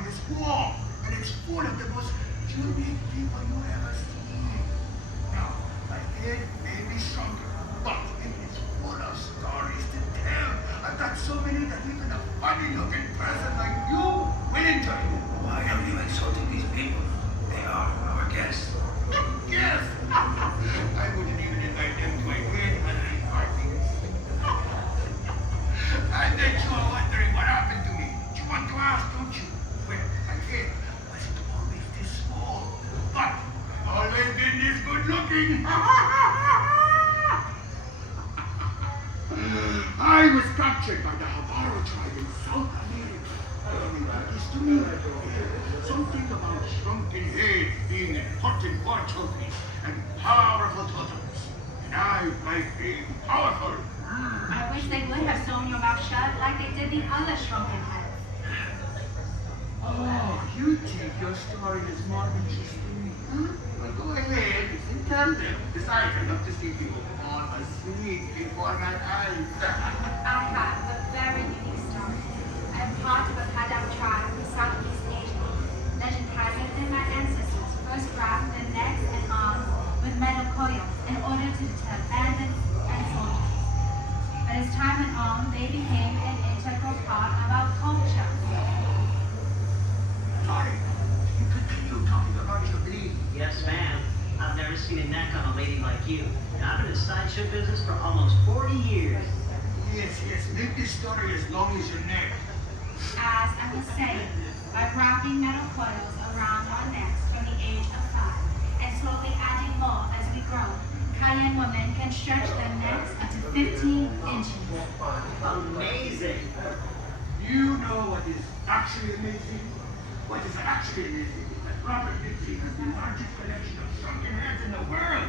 on this wall, and it's full of the most unique people you ever seen. Now, my head may be stronger, but it is full of stories to tell. I've got so many that even a funny-looking person like you will enjoy them. Why are you insulting these people? They are our guests. Yes! I wouldn't even invite them to my grandmother's party. I bet you are wondering what happened to me. You want to ask, don't you? Well, my head wasn't always this small, but I've always been this good-looking. I was captured by the Havaro tribe in South America. Everybody used to me. Something about shrunken heads being important war trophies and powerful totems. And I like being powerful. I wish they would have sewn your mouth shut like they did the other shrunken heads. Oh, you think your story is more interesting than me, huh? Well, go ahead and tell them. Besides, I love to see people fall asleep before my eyes. I have a very unique story. I'm part of a Padang tribe in Southeast Asia. Legend has it that my ancestors first wrapped their necks and arms with metal coils in order to deter bandits and soldiers. But as time went on, they became an integral part of our culture. Sorry, you continue talking about your bleed. Yes, ma'am. I've never seen a neck on a lady like you. And I've been in the sideshow business for almost 40 years. Yes, make this story as long as your neck. As I was saying, by wrapping metal coils around our necks from the age of 5 and slowly adding more as we grow, Cayenne women can stretch their necks up to 15 inches. Amazing. You know what is actually amazing? What is actually amazing is that Robert Ripley has the largest collection of shrunken heads in the world.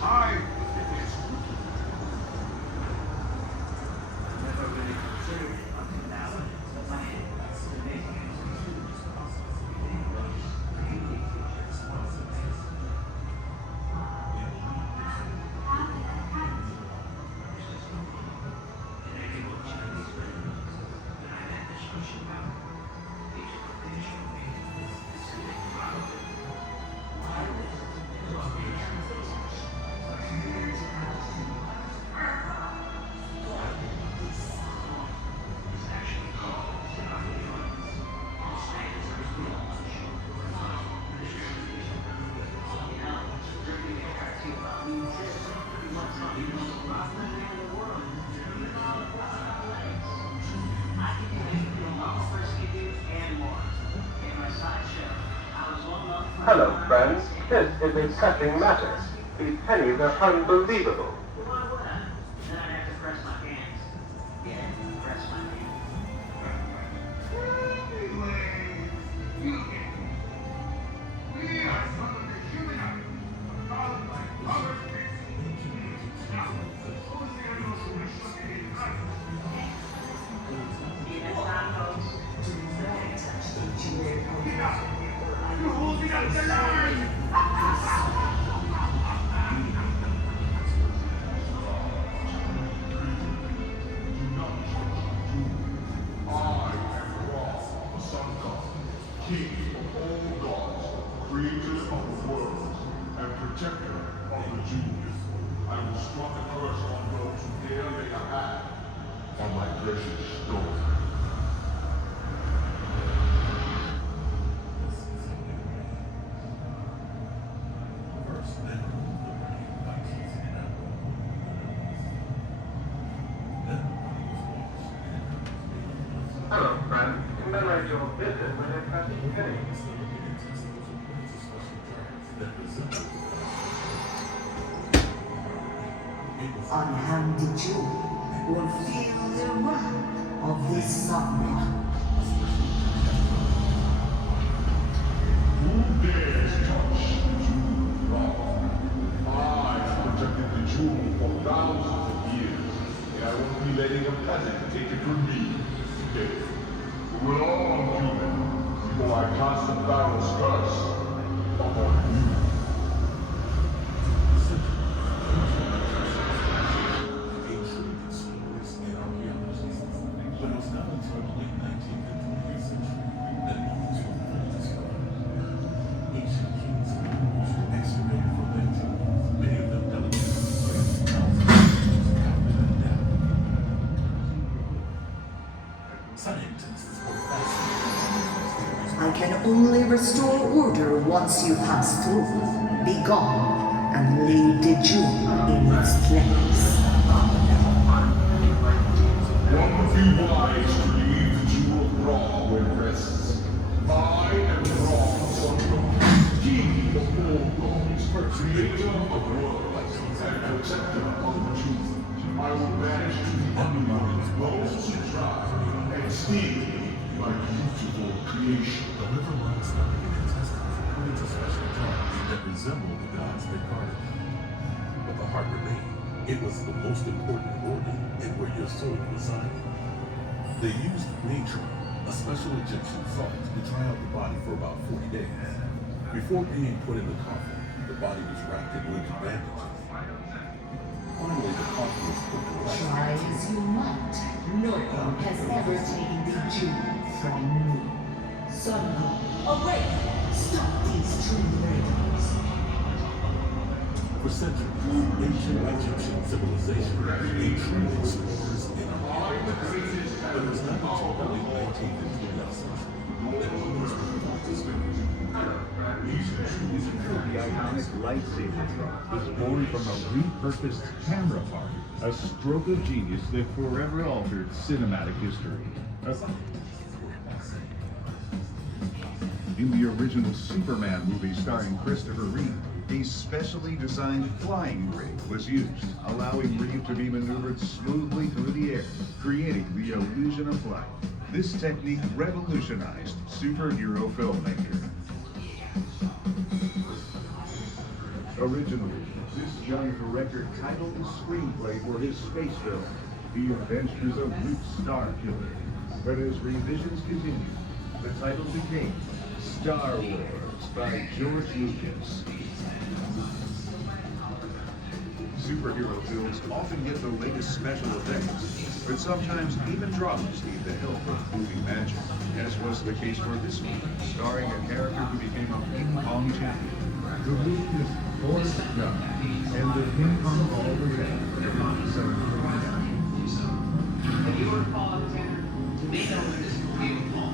I was the best looking. Never really considered it until now, but my head is amazing. How did that happen? Hello, friends. This is Accepting Matters. These pennies are unbelievable. Why would I? Then I'd have to press my hands. Yeah, press my hands. Anyway, we are some of the human army, followed by Robert Ripley. Now, suppose there are those who are shrunken in life. See you next time, folks. You're holding up the line! King of all gods, creator of the world, and protector of the Jews. I will strike a curse on those who dare lay a hand on my precious stone. Hello, friends. Commemorate your visit with a precious penny. Unhandy Jew will feel the wrath of this summer. Who dares touch the Jew wrong? I have protected the Jew for thousands of years, and I won't be letting a peasant take it from me today. We will all human before I cast the Pharaoh's curse upon you. But it was not until the late 19th and 20th century that can only restore order once you pass through. Be gone and lay the jewel in its place. One would be wise to leave the jewel of Ra where it rests. I am Ra, king of all gods, creator of worlds, and protector of the truth. I will banish to the underworld those who try and steal my beautiful creation. The river runs down the contestants according to special jars that resemble the gods that guarded them. But the heart remained. It was the most important organ and where your soul resided. They used natron, a special Egyptian salt, to dry out the body for about 40 days. Before being put in the coffin, the body was wrapped in wooden bandages. Finally, the coffin was put to rest. Try as you might, no one has ever taken the jewel from me. Son God, awake! Stop these two murders. For centuries, ancient Egyptian civilization remained true explorers in archaeology. But it was not until the late 19th and 20th century that humans were brought to discover. The iconic lightsaber truck was born from a repurposed camera part, a stroke of genius that forever altered cinematic history. In the original Superman movie starring Christopher Reeve, a specially designed flying rig was used, allowing Reeve to be maneuvered smoothly through the air, creating the illusion of flight. This technique revolutionized superhero filmmaking. Originally, this young director titled the screenplay for his space film, The Adventures of Luke Starkiller. But as revisions continued, the title became Star Wars by George Lucas. Superhero films often get the latest special effects, but sometimes even dramas need the help of movie magic, as was the case for this one, starring a character who became a ping pong champion. The movie is Forrest Gump, and the ping pong ball was at If you were Paul Alexander, you may know this movie with Paul.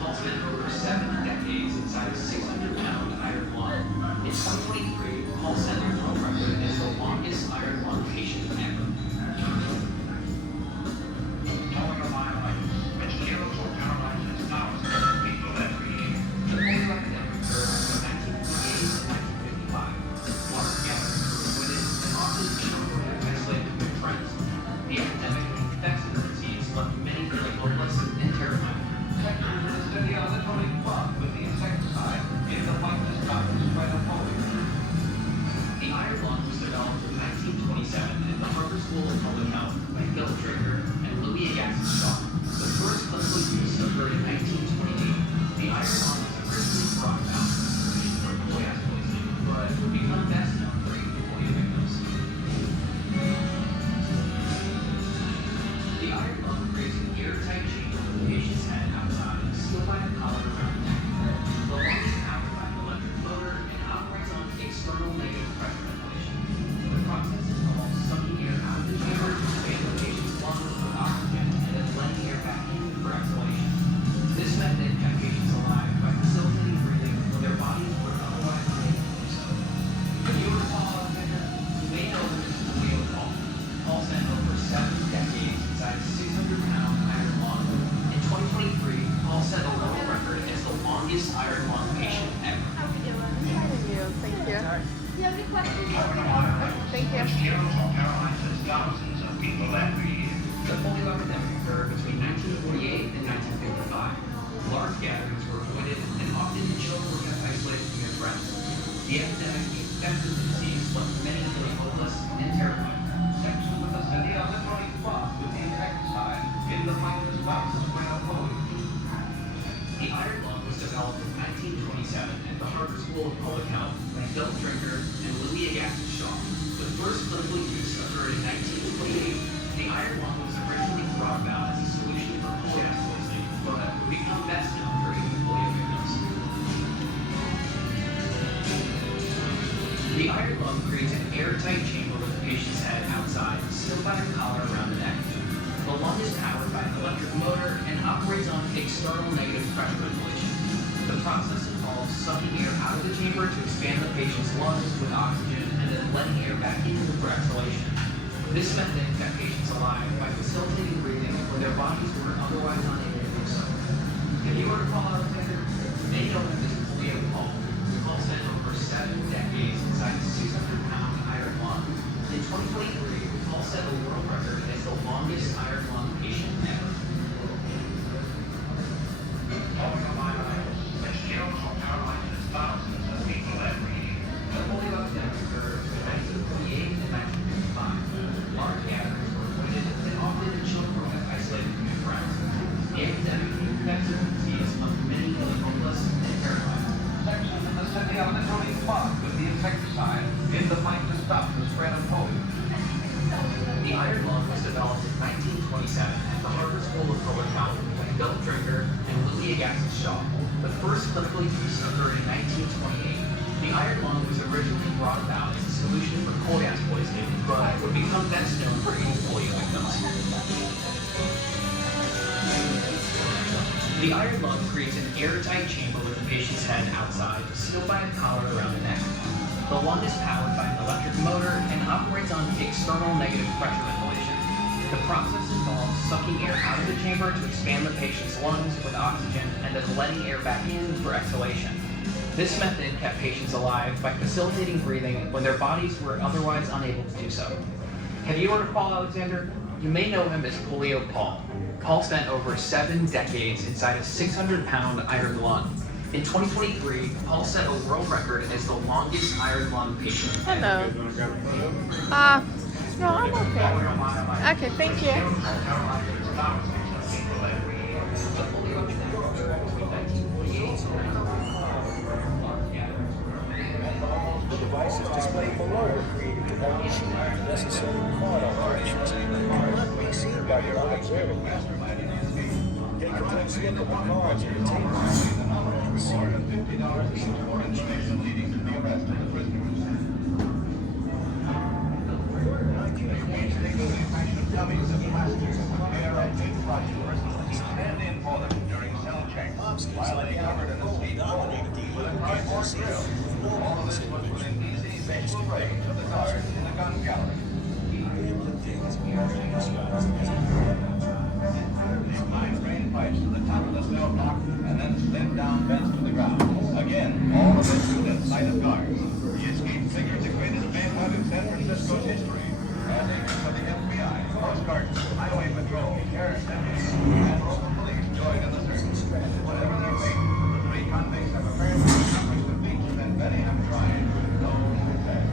Paul spent over 7 decades inside a 600-pound iron lung. In 2023, Paul set the world record as the longest iron lung patient ever. Telling of my life, which kills or paralyzes thousands of people every year. The polio epidemic occurred from 1928 to 1955. Large gatherings were avoided and often children were isolated from their friends. The epidemic effects of the disease left many feeling hopeless and terrified. Sectors of the study on the tonic bomb with the insecticide in the whiteness doctors by the polio. The iron lung was developed in 1927 at the Harvard School of Public Health by Bill Draper and Louis Agassiz Shaw. The first clinical use occurred in 1928. The iron lung was originally brought about for polio poisoning, but would become best known for treating polio victims. The iron lung creates an airtight chamber with the patient's head outside, sealed by a collar around the neck. The lung is powered by an electric motor and operates on external negative pressure ventilation. The process involves sucking air out of the chamber to expand the patient's lungs with oxygen and then letting air back in for exhalation. This method kept patients alive by facilitating breathing when their bodies were otherwise unable to do so. If you were Paul Alexander, you may know that this is the real Paul. Paul spent over 7 decades inside a 600-pound iron lung. In 2023, Paul set the world record as the longest iron lung patient ever. How we doing? Thank you. Thank you. Do you have any questions? Thank you. Which kills or paralyzes thousands of people every year. The polio epidemic occurred between 1948 and 1955. Large gatherings were avoided, and often children were kept isolated from their friends. The epidemic infected the disease left many feeling hopeless and terrified. Sections of the study on the tonic bomb with the insecticide in the whiteness doctors by the polio. The iron lung was developed in 1927 at the Harvard School of Public Health by Bill Draper and Louis Agassiz Shaw. The first clinical use occurred in 1928. The iron lung was originally brought about as a solution for polio poisoning, but would become best known for treating polio victims. The iron lung creates an airtight chamber with the patient's head outside, sealed by a collar around the neck. The lung is powered by an electric motor and operates on external negative pressure ventilation. The process involves sucking air out of the chamber to expand the patient's lungs with oxygen and then letting air back in for exhalation. This method kept patients alive by facilitating breathing when their bodies were otherwise unable to do so. If you were to Paul Alexander, you may know him as Polio Paul. Paul spent over 7 decades inside a 600-pound iron lung. In 2023, Paul set a world record as the longest iron lung patient ever. Which kills or paralyzes thousands of people every year. The polio epidemic occurred in 1928 and 1955. Large gatherings were avoided and often children were isolated from their friends. The epidemic infected the disease of many of the homeless and terrified. Sections of the city are literally clogged with the insecticide in the fight to stop the spread of polio. The iron lung was developed in 1927 at the Harvard School of Public Health by Bill Drinker and Louis Agassiz Shaw. The first clinical use occurred in 1928. The iron lung was originally brought about as a solution for coal gas poisoning, but would become best known for aiding polio victims. The iron lung creates an airtight chamber with the patient's head outside, sealed by a collar around the neck. The lung is powered by an electric motor and operates on external negative pressure ventilation. The process involves sucking air out of the chamber to expand the patient's lungs with oxygen and then letting air back in for exhalation. This method kept patients alive by facilitating breathing when their bodies were otherwise unable to do so. Have you heard of Paul Alexander? You may know him as Polio Paul. Paul spent over 7 decades inside a 600-pound iron lung. In 2023, Paul set a world record as the longest iron lung patient. Hello. No, I'm okay. Okay, thank you. The devices displayed below are created to help achieve the necessary quad operations and cannot be seen by the unobservant user. Take a close look at the cards on the table. $50 for information leading to the arrest of the prisoners. Dummies of plastics ARL-based projects stand in for them during cell checks while they covered an escape with a cardboard grill. All of this was within easy visual range of the guards in the gun gallery. They climb drain pipes to the top of the cell block and then slid down vents to the ground. Again, all of this within sight of guards. The escape figures the greatest manhunt in San Francisco's history. As agents of the FBI, Coast Guard, Highway Patrol, Air Deputies, and local police joined in the search. Whatever their fate, the 3 convicts have apparently accomplished the feat that many have tried with no success.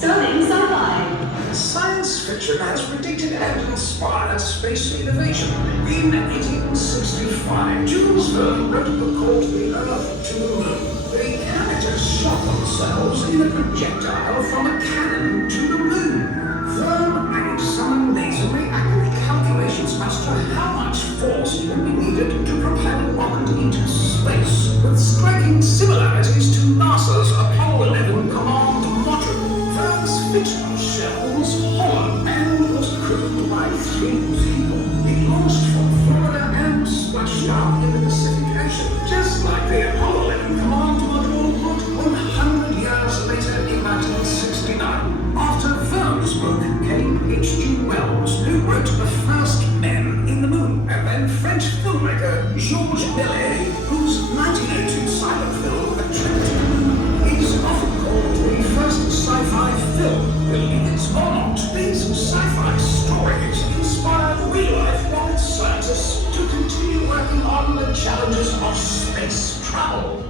Stunning sci-fi. Science fiction has predicted and inspired space innovation. In 1865, Jules Verne wrote a book called The Earth to the Moon. The characters shot themselves in a projectile from a cannon to the moon. Verne made some amazingly accurate calculations as to how much force would be needed to propel a rocket into space, with striking similarities to NASA's Apollo 11 command module. Verne's fictional shell was hollow and was crewed by 3 people. It launched from Florida and splashed down in the Pacific Ocean, just like the Apollo 11 command module would 100 years later in 1969. After Verne's book came H.G. Wells, who wrote The First Men in the Moon, and then French filmmaker Georges Méliès, whose 1902 silent film A Trip to the Moon is often called the first sci-fi film. Believe it or not, these sci-fi stories inspired real-life rocket scientists to continue working on the challenges of space travel.